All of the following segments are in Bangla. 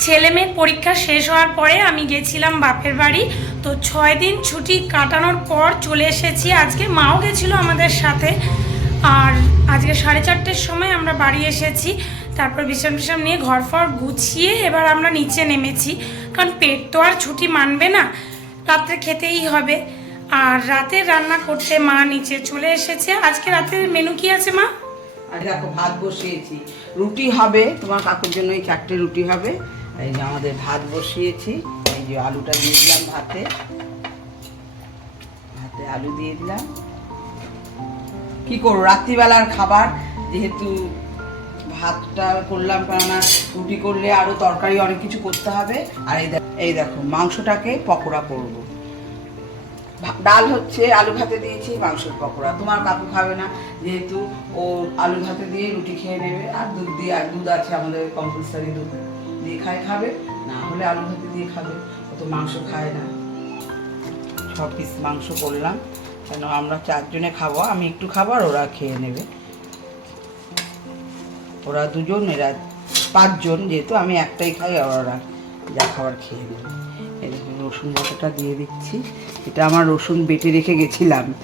ছেলে মেয়ের পরীক্ষা শেষ হওয়ার পরে আমি গেছিলাম বাপের বাড়ি। তো ছয় দিন ছুটি কাটানোর পর চলে এসেছি। আজকে মাও গেছিল আমাদের সাথে। আর আজকে সাড়ে চারটের সময় আমরা বাড়ি এসেছি। তারপর বিশ্রাম টিশ্রাম নিয়ে ঘর ফর গুছিয়ে এবার আমরা নিচে নেমেছি। কারণ পেট তো আর ছুটি মানবে না। রাত্রে খেতেই হবে। আর রাতে রান্না করতে মা নিচে চলে এসেছে। আজকে রাতের মেনু কি আছে মা? আর দেখো, ভাত বসিয়েছি। রুটি হবে, তোমার কাকুর জন্য এই চারটে রুটি হবে। এই যে আমাদের ভাত বসিয়েছি, এই যে আলুটা দিয়ে দিলাম ভাতে। ভাতে আলু দিয়ে দিলাম। কি করব, রাত্রিবেলার খাবার, যেহেতু ভাতটা করলাম কেননা রুটি করলে আরও তরকারি অনেক কিছু করতে হবে। আর এই এই দেখো, মাংসটাকে পকোড়া করব। ডাল হচ্ছে আলু ভাতে দিয়েছি, মাংসের পকোড়া। তোমার কাকু খাবে না, যেহেতু ও আলু ভাতে দিয়ে রুটি খেয়ে নেবে। আর দুধ দিয়ে আর দুধ আছে আমাদের কম্পালসারি দুধ। দিয়ে খায়, খাবে। না হলে আলু ভাতে দিয়ে খাবে। ও তো মাংস খায় না। ছ পিস মাংস করলাম। কেন আমরা চারজনে খাব, আমি একটু খাবার ওরা খেয়ে নেবে। ওরা দুজন, এরা পাঁচজন, যেহেতু আমি একটাই খাই, আর ওরা যা খাবার খেয়ে নেবে। দেখো রসুন বাটাটা দিয়ে দিচ্ছি। এটা আমার রসুন বেটে রেখে গেছিলাম।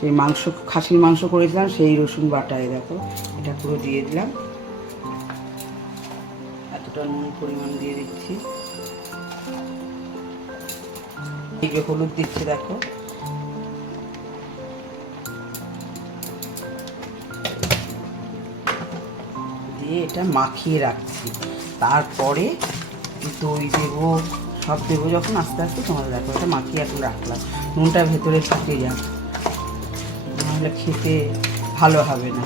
সেই মাংস, খাসির মাংস করেছিলাম, সেই রসুন বাটায়, দেখো। এটা পুরো দিয়ে দিলাম। এতটা নুন পরিমাণ দিয়ে দিচ্ছি। যে হলুদ দিচ্ছি, দেখো। দিয়ে এটা মাখিয়ে রাখছি। তারপরে দই দেবো, সব দেবো যখন আস্তে আস্তে তোমাদের দেখো, এটা মাখিয়ে এখন রাখলাম। নুনটা ভেতরে ঢুকে যাক। নাহলে খেতে ভালো হবে না।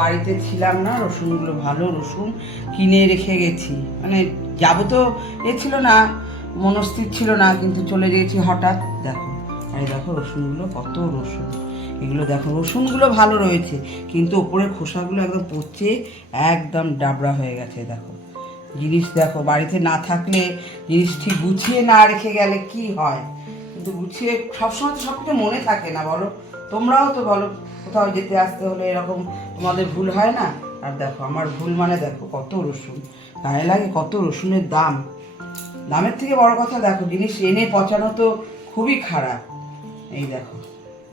বাড়িতে ছিলাম না, রসুনগুলো ভালো, রসুন কিনে রেখে গেছি। মানে যাব তো এ ছিল না, মনস্থির ছিল না, কিন্তু চলে গিয়েছি হঠাৎ। দেখো, আর দেখো রসুনগুলো কত রসুন। এগুলো দেখো, রসুনগুলো ভালো রয়েছে, কিন্তু ওপরের খোসাগুলো একদম পচে একদম ডাবড়া হয়ে গেছে, দেখো। জিনিস দেখো, বাড়িতে না থাকলে জিনিস ঠিক গুছিয়ে না রেখে গেলে কি হয়? কিন্তু গুছিয়ে সবসময় তো সব কিছু মনে থাকে না, বলো। তোমরাও তো বলো কোথাও যেতে আসতে হলে এরকম তোমাদের ভুল হয় না? আর দেখো, আমার ভুল মানে দেখো, কত রসুন। গায়ে লাগে কত রসুনের দাম। দামের থেকে বড় কথা দেখো, জিনিস এনে পচানো তো খুবই খারাপ। এই দেখো,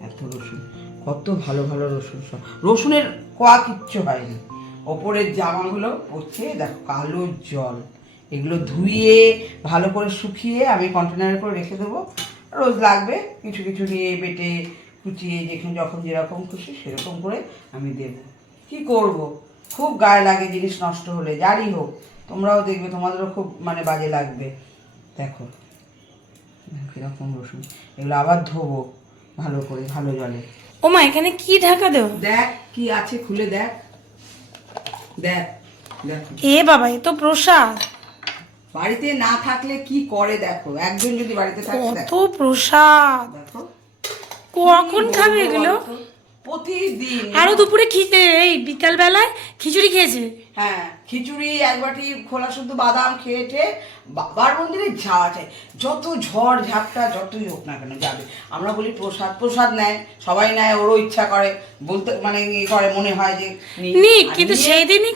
এত রসুন, কত ভালো ভালো রসুন সব। রসুনের কোয়া কিচ্ছু হয়নি। ওপরের জামাগুলো পচে দেখো, কালো জল। এগুলো ধুয়ে, ভালো করে শুকিয়ে আমি কন্টেনারে করে রেখে দেবো। রোজ লাগবে, কিছু কিছু নিয়ে বেটে কুচিয়ে যেখানে যখন যেরকম খুশি সেরকম করে আমি দেবো। কি করব? খুব গায়ে লাগে জিনিস নষ্ট হলে যারই হোক। তোমরাও দেখবে তোমাদেরও খুব মানে বাজে লাগবে। দেখো কীরকম রসুন। এগুলো আবার ধোবো ভালো করে ভালো জলে। ও মা এখানে কি ঢাকা দেও? দেখ কি আছে খুলে দেখ। দেখ এ বাবা এ তো প্রসাদ। বাড়িতে না থাকলে কি করে দেখো? একজন যদি বাড়িতে থাকে কত প্রসাদ। দেখো। কখন খাবে এগুলো? প্রতিদিন। আরও দুপুরে খিচে এই বিকাল বেলায় খিচুড়ি খেয়েছে? হ্যাঁ খিচুড়ি এক বাটি খোলা শুদ্ধ বাদাম খেয়েছে বাবার মন্দিরে যাওয়া যায় যত ঝড় ঝাপটা যতই হোক না কেন যাবে। আমরা বলি প্রসাদ প্রসাদ নেয় সবাই নেয় ওরও ইচ্ছা করে বলতে মানে ইয়ে করে মনে হয় যে কিন্তু সেই দিনই।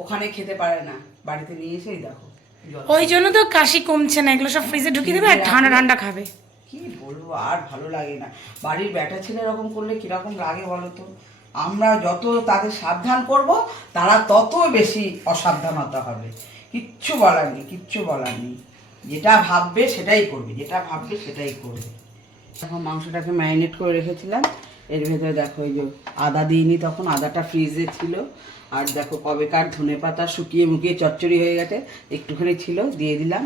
ওখানে খেতে পারে না বাড়িতে নিয়ে এসেই দেখো। ওই জন্য তো কাশি কমছে না এগুলো সব ফ্রিজে ঢুকিয়ে দেবে আর ঠান্ডা ঠান্ডা খাবে। কি বলব, আর ভালো লাগে না। বাড়ির ব্যাটা ছেলে এরকম করলে কীরকম লাগে বলো তো? আমরা যত তাদের সাবধান করব, তারা তত বেশি অসাবধানতা হবে। কিচ্ছু বলার নেই, কিচ্ছু বলার নেই। যেটা ভাববে সেটাই করবে, যেটা ভাববে সেটাই করবে। এখন মাংসটাকে ম্যারিনেট করে রেখেছিলাম। এর ভেতরে দেখো, এই যে আদা দিইনি তখন, আদাটা ফ্রিজে ছিল। আর দেখো, কবেকার ধনে পাতা শুকিয়ে মুকিয়ে চচ্চড়ি হয়ে গেছে, একটুখানি ছিল, দিয়ে দিলাম।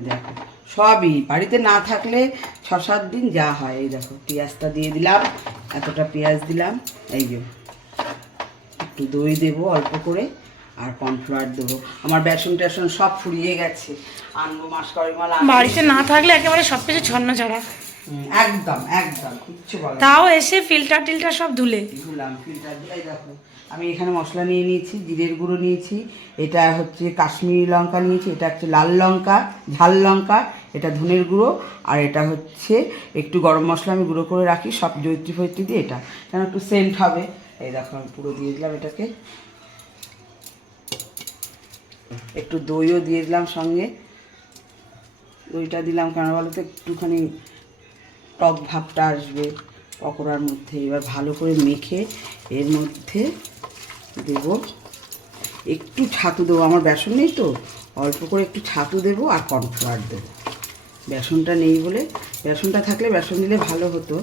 দেখো সবই বাড়িতে না থাকলে ছ সাত দিন যা হয় এই দেখো পেঁয়াজটা দিয়ে দিলাম এতটা পেঁয়াজ দিলাম এই যে একটু দই দেবো অল্প করে আর কর্নফ্লাওয়ার দেবো। আমার বেসন টেসন সব ফুরিয়ে গেছে আনব মাসকড়ি মাল আনব। বাড়িতে না থাকলে একেবারে সবকিছু ছন্ন ছাড়া একদম একদম কিচ্ছু তাও এসে ফিল্টার টিল্টার সব ধুলে। ধুলাম ফিল্টার দিয়ে এই দেখো আমি এখানে মশলা নিয়ে নিয়েছি, জিরের গুঁড়ো নিয়েছি, এটা হচ্ছে কাশ্মীরি লঙ্কা নিয়েছি, এটা হচ্ছে লাল লঙ্কা, ঝাল লঙ্কা, এটা ধনের গুঁড়ো, আর এটা হচ্ছে একটু গরম মশলা আমি গুঁড়ো করে রাখি, সব জৈত্রী ফৈত্রী দিয়ে এটা কেন একটু সেন্ট হবে। এই দেখো, আমি পুরো দিয়ে দিলাম এটাকে। একটু দইও দিয়ে দিলাম সঙ্গে। দইটা দিলাম কেন বলো তো? একটুখানি টক ভাবটা আসবে। পকোড়ার মধ্যে এবার ভালো করে মেখে এর মধ্যে দেব। একটু ছাতু দেবো, আমার বেসন নেই তো, অল্প করে একটু ছাতু দেবো আর কর্নফ্লাওয়ার দেবো। বেসনটা নেই বলে, বেসনটা থাকলে বেসন দিলে ভালো হতো।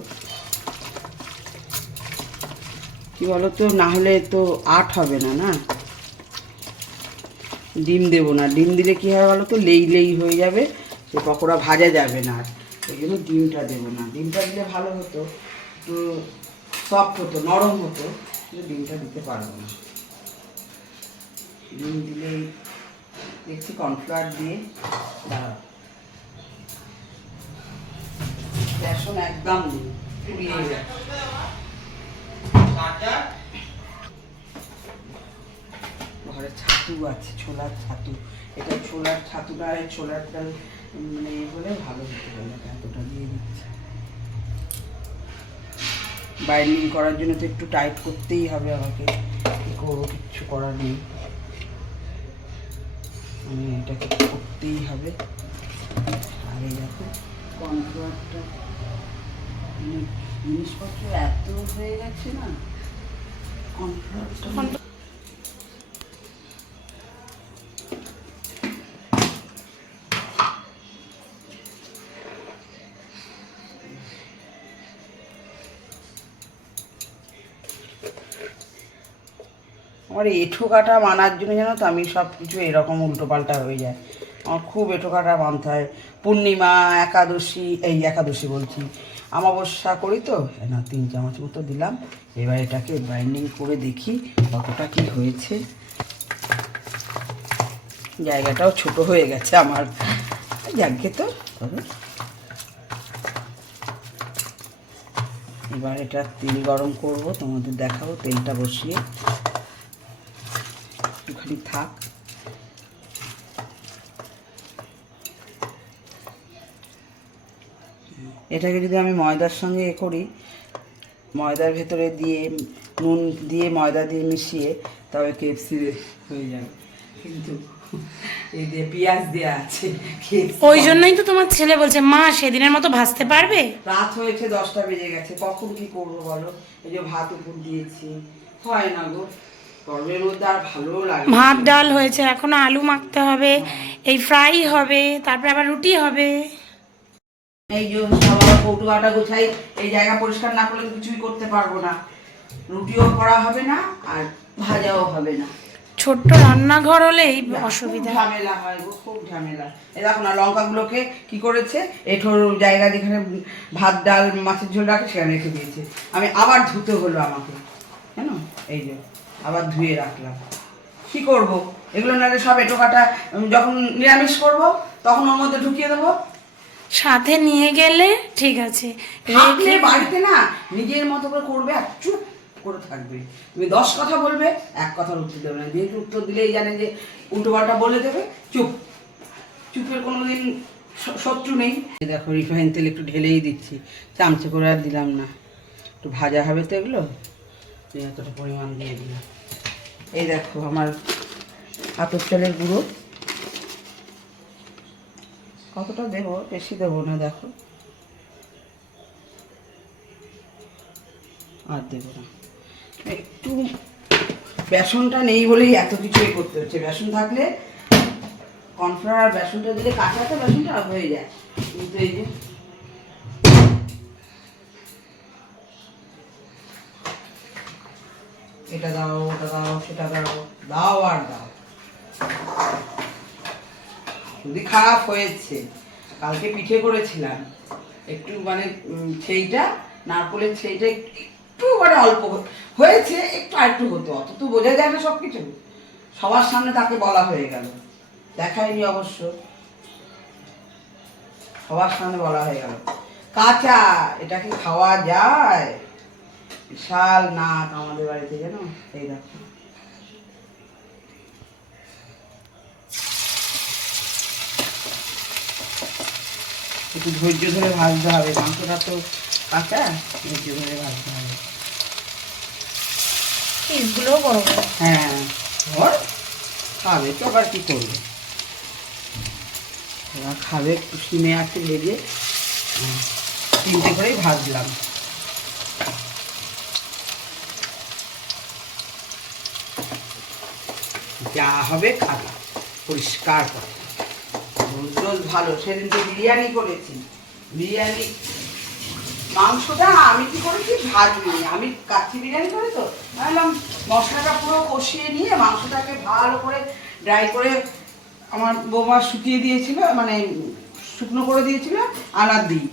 কি বলো তো না হলে তো আট হবে না না? ডিম দেবো না, ডিম দিলে কী হয় বলো তো লেই লেই হয়ে যাবে সে পকোড়া ভাজা যাবে না আর। ওই জন্য ডিমটা দেবো না। ডিমটা দিলে ভালো হতো। একটু সফট হতো, নরম হতো, কিন্তু ডিমটা দিতে পারব না। ডিম দিলেই দেখছি কর্নফ্লাওয়ার দিয়ে বেসন একদম ঘরে ছাতু আছে, ছোলার ছাতু। এটা ছোলার ছাতুটা ছোলার ডাল মানে হলে ভালো হতে পারে এতটা দিয়ে দিচ্ছি। বাইন্ডিং করার জন্য তো একটু টাইট করতেই হবে আমাকে। করব, কিচ্ছু করার নেই। আমি এটাকে করতেই হবে। আর এই দেখো মানে জিনিসপত্র এত হয়ে গেছে না কর্নফ্লাওয়ারটা আমার এঁঠো কাটা মানার জন্য জানো তো আমি সব কিছু এরকম উল্টোপাল্টা হয়ে যায়। আমার খুব এঁঠো কাটা মানতে হয়। পূর্ণিমা, একাদশী, এই একাদশী বলছি। আমাবস্যা করি তো না, তিন চামচ মতো দিলাম। এবার এটাকে বাইন্ডিং করে দেখি কতটা কি হয়েছে। জায়গাটাও ছোট হয়ে গেছে আমার। যাকে তো তবে এবার এটা তেল গরম করব, তোমাদের দেখাবো তেলটা বসিয়ে। একটুখানি থাক। এটাকে যদি আমি ময়দার সঙ্গে এ করি ময়দার ভেতরে দিয়ে নুন দিয়ে ময়দা দিয়ে মিশিয়ে তবে কেএফসি হয়ে যাবে। কিন্তু এই দিয়ে পেঁয়াজ দেওয়া আছে ওই জন্যই তো তোমার ছেলে বলছে মা সেদিনের মতো ভাজতে পারবে? রাত হয়েছে দশটা বেজে গেছে। কখন কি করব বলো? এই যে ভাত উপর দিয়েছি। হয় না গো। গরমের মধ্যে আর ভালো লাগে ভাত ডাল হয়েছে এখনও আলু মাখতে হবে এই ফ্রাই হবে তারপরে আবার রুটি হবে। এই যে আটা গোছাই এই জায়গা পরিষ্কার না করলে কিছুই করতে পারব না। রুটিও করা হবে না আর ভাজাও হবে না। ছোট্ট রান্নাঘর হলেই অসুবিধা। ঝামেলা হয় গো খুব ঝামেলা। এই দেখো না লঙ্কাগুলোকে কি করেছে? এঠোর জায়গা যেখানে ভাত ডাল মাছের ঝোল রাখে সেখানে রেখে দিয়েছে। আমি আবার ধুতে হলো আমাকে। জানো? এই যে। আবার ধুয়ে রাখলাম। কি করব? এগুলো নাহলে সব এঁটো কাটা যখন নিরামিষ করব তখন ওর মধ্যে ঢুকিয়ে দেবো। সাথে নিয়ে গেলে ঠিক আছে। রেখে বাড়িতে না নিজের মতো করে করবে আর চুপ করে থাকবে। তুমি দশ কথা বলবে এক কথার উত্তর দেবে না। যেহেতু উত্তর দিলেই জানে যে উল্টো পাল্টা বলে দেবে চুপ। চুপের কোনো দিন শত্রু নেই। দেখো রিফাইন তেল একটু ঢেলেই দিচ্ছি। চামচে করে আর দিলাম না। একটু ভাজা হবে তো এগুলো? এতটা পরিমাণ দিয়ে দিলাম। এই দেখো আমার হাতের চালের গুঁড়ো। কতটা দেবো? বেশি দেবো না, দেখো। আর দেবো না। একটু বেসনটা নেই বলেই এত কিছু এ করতে হচ্ছে। বেসন থাকলে কর্নফ্লাওয়ার আর বেসনটা দিলে কাঁচাতে বেসনটা হয়ে যায়। কিন্তু এই যে এটা দাও, ওটা দাও, সেটা দাও দাও আর দাও। যদি খারাপ হয়েছে। কালকে পিঠে করেছিলাম। একটু মানে সেইটা নারকলের সেইটা একটু মানে অল্প হয়েছে, একটু আর একটু হতো। অত তো বোঝা যায় না সব কিছু সবার সামনে তাকে বলা হয়ে গেল। দেখায়নি অবশ্য। সবার সামনে বলা হয়ে গেল। কাঁচা, এটা কি খাওয়া যায়? বিশাল নাক আমাদের বাড়িতে জানো এই দেখো। একটু ধৈর্য ধরে ভাজতে হবে মাংসটা তো কাঁচা ধৈর্য ধরে ভাজতে হবে। পিসগুলোও বড় হ্যাঁ। ধর খাবে তো আবার কি করবে? খাবে একটু সিমে আছে ভেজে তিনটে করেই ভাজলাম। যা হবে খাবে। পরিষ্কার করে। রোজ ভালো, সেদিন তো বিরিয়ানি করেছি। বিরিয়ানি, মাংসটা আমি কি করেছি? ভাজিনি আমি কাচ্চি বিরিয়ানি করে তো? ভাবলাম মশলাটা পুরো কষিয়ে নিয়ে মাংসটাকে ভালো করে ড্রাই করে আমার বৌমা শুকিয়ে দিয়েছিল মানে শুকনো করে দিয়েছিল, আনার দিই।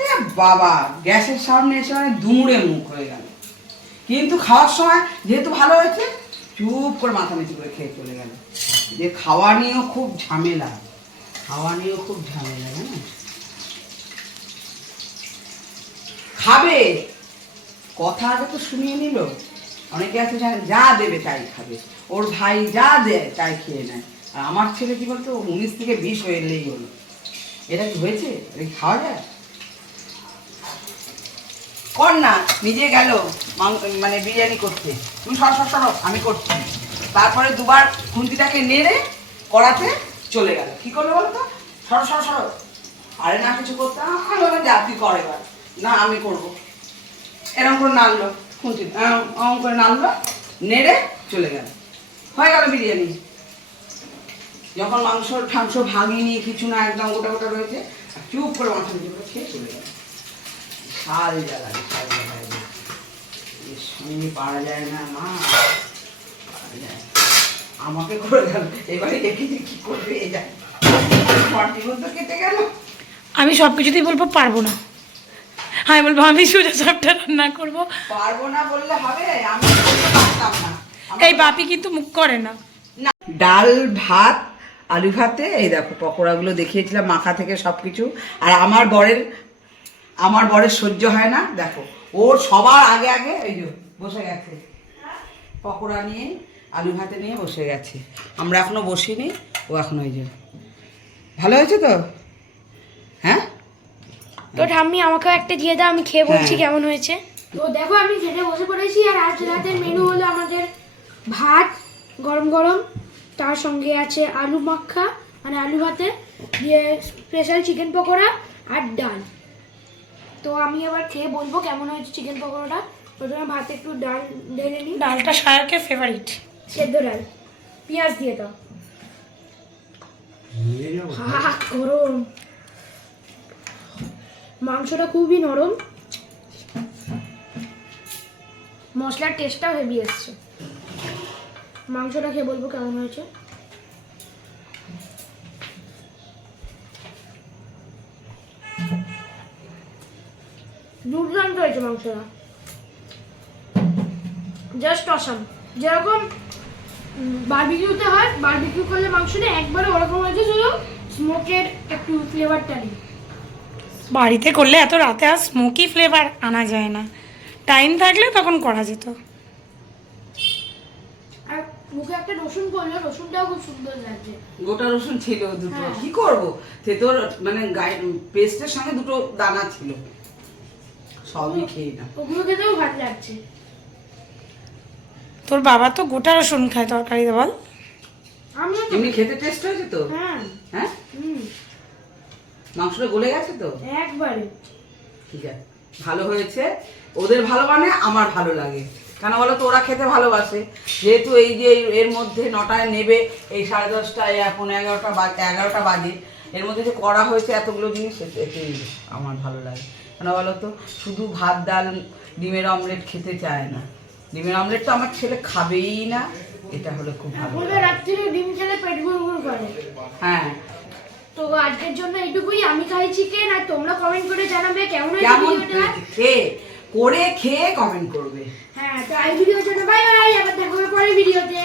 এ বাবা, গ্যাসের সামনে এসে মানে দুমড়ে মুখ হয়ে গেল। কিন্তু খাওয়ার সময় যেহেতু ভালো হয়েছে চুপ করে মাথা নিচু করে খেয়ে চলে গেল। যে খাওয়া নিয়েও খুব ঝামেলা। খাওয়া নিয়েও খুব ঝামেলা জানেন খাবে। কথা আগে তো শুনিয়ে নিল। অনেকে আছে যা দেবে তাই খাবে। ওর ভাই যা দেয় তাই খেয়ে নেয়। আর আমার ছেলে কি বলতো, উনিশ থেকে বিশ হয়ে এলেই হলো। এটা কি হয়েছে? এটা খাওয়া যায়? কর না, নিজে গেল মানে বিরিয়ানি করতে। তুমি সর সর সর, আমি করছি। তারপরে দুবার খুন্তিটাকে নেড়ে কড়াতে চলে গেল। কি করল বলতো? সর সর সর। আরে না, কিছু করতে আমি যা, তুই কর এবার। না, আমি করব। এরকম করে নাড়লো, খুন্তি এরকম করে নাড়লো, নেড়ে চলে গেল। হয়ে গেল বিরিয়ানি। যখন মাংস, ঠাংস ভাঙিনি, কিছু না, একদম গোটা গোটা রয়েছে, চুপ করে নিচে খেয়ে চলে গেল। শাল জ্বালায় শাল জ্বালায় এর সঙ্গে পারা যায় না মা। পারা যায়। আমাকে করে গেল এবারে দেখি যে কি করবে এ যায় তো কেটে গেল। আমি সব কিছুতেই বলব পারব না। আমি বলব আমি সোজা সবটা রান্না করব। পারব না বললে হবে আমি পারতাম না। এই বাপি কিন্তু মুখ করে না। না। ডাল ভাত আলু ভাতে এই দেখো পকোড়াগুলো দেখিয়েছিলাম মাখা থেকে সব কিছু আর আমার বরের আমার বরের সহ্য হয় না দেখো ওর সবার আগে আগে এই যে বসে গেছে। পকোড়া নিয়ে আলু ভাতে নিয়ে বসে গেছে। আমরা এখনও বসিনি ও এখন ওই যে ভালো হয়েছে তো? হ্যাঁ? তো ঠাম্মি আমাকেও একটা দিয়ে দাও আমি খেয়ে বলছি হ্যাঁ। কেমন হয়েছে। তো দেখো আমি খেতে বসে পড়েছি আর আজ রাতের মেনু হলো আমাদের ভাত গরম গরম। তার সঙ্গে আছে আলু মাখা মানে আলু ভাতে দিয়ে স্পেশাল চিকেন পকোড়া আর ডাল। তো আমি এবার খেয়ে বলব কেমন হয়েছে চিকেন পকোড়াটা? প্রথমে ভাতে একটু ডাল ঢেলে নিই। ডালটা সায়কের ফেভারিট সেদ্ধ ডাল। পেঁয়াজ দিয়ে দাও। হা গরম। মাংসটা খুবই নরম। মশলার টেস্টটাও হেভি এসছে। মাংসটা খেয়ে বলব কেমন হয়েছে? দুর্দান্ত হয়েছে মাংসটা। জাস্ট অসাম যেরকম বারবিকিউতে হয় বারবিকিউ করলে মাংসটা একবারে ওরকম হয়েছে শুধু স্মোকের একটু ফ্লেভারটা নেই। বাড়িতে করলে এত রাতে আর স্মোকি ফ্লেভার আনা যায় না। টাইম থাকলে তখন করা যেত। আর মুখে একটা রসুন পড়ল রসুনটাও খুব সুন্দর লাগছে। গোটা রসুন ছিল দুটো। হ্যাঁ। কি করব? সে তোর মানে পেস্টের সঙ্গে দুটো দানা ছিল। সবই খেয়ে না ওগুলো খেতেও ভালো লাগছে। তোর বাবা তো গোটা রসুন খায় তরকারিতে বল। এমনি খেতে টেস্ট হয়েছে তো? হ্যাঁ। হ্যাঁ? হুম। মাংসটা গলে গেছে তো? একবারে। ঠিক আছে। ভালো হয়েছে। ওদের ভালো মানে আমার ভালো লাগে। কেন বলো তো ওরা খেতে ভালোবাসে। যেহেতু এই যে এই- এর মধ্যে নটায় নেবে এই সাড়ে দশটায় পনেরো এগারোটা বাজে এগারোটা বাজে। এর মধ্যে যে করা হয়েছে এতগুলো জিনিস আমার ভালো লাগে। কেন বলো তো শুধু ভাত ডাল ডিমের অমলেট খেতে চায় না। ডিমের অমলেট তো আমার ছেলে খাবেই না। এটা হলে খুব ভালো রাত্রিরে ডিম খেলে পেট গুড়গুড় করে। হ্যাঁ। তো আজকের জন্য এইটুকুই। আমি খাই চিকেন আর তোমরা কমেন্ট করে জানাবে কেমন হয়েছে? খেয়ে করে খেয়ে কমেন্ট করবে। হ্যাঁ তো এই ভিডিওর জন্য বাই বাই আবার দেখা হবে পরের ভিডিওতে